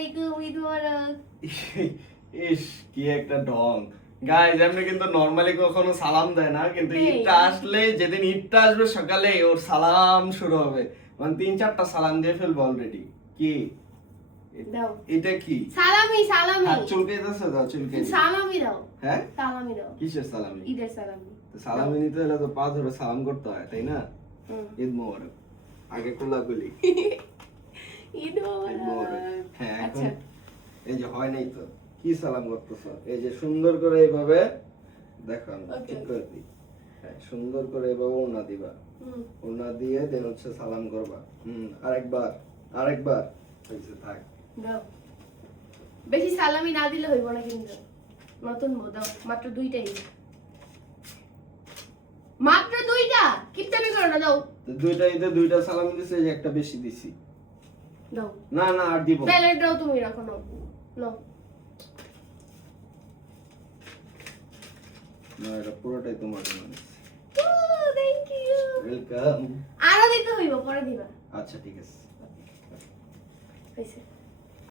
আলাইকুম, ঈদ মোবারক। ইস কি একটা ঢং। গাইস এমনি কিন্তু নরমালি কখনো সালাম দেয় না, কিন্তু দেয়। ঈদটা আসলে, যেদিন ঈদটা আসবে সকালে ওর সালাম শুরু হবে, মানে 3-4টা সালাম দিয়ে ফেলবো অলরেডি। কি দাও। এটা কি সালামি, সালামি। হাত চুলকাইতেছে? দাও চুলকাই দিই। সালামি দাও। হ্যাঁ সালামি দাও। কিসের সালামি? ঈদের সালামি। তো সালামি নিতে হলে তো পা ধরে সালাম করতে হয়, তাই না? হুম। ঈদ মোবারক। আগে কোলাকুলি। ঈদ ঈদ মোবারক। মোবারক। হ্যাঁ আচ্ছা। এখন এই যে হয় নাই তো, কি সালাম করতেছ? এই যে সুন্দর করে এইভাবে দেখো, আমি Okay. ঠিক করে দিই। হ্যাঁ সুন্দর করে এইভাবে ওড়না দিবা, হুম। ওড়না দিয়ে দেন হচ্ছে সালাম করবা। আরেকবার হয়েছে, থাক। দাও। বেশি সালামি না দিলে হইব না কিন্তু। নতুন বউ দাও, মাত্র 2টাই। মাত্র 2টা, কিপটামি করো না, দাও। তো দুইটা ঈদে 2টা সালাম দিছে, এই যে একটা বেশি দিছি। দাও। না না আর দিব না। তাহলে দাও, তুমি রাখো, নাও। নাও। না এটা পুরোটাই তোমার জন্য। Thank you. ওয়েলকাম। আরো দিতে হইব, পরে দিবা। আচ্ছা ঠিক আছে। হইছে।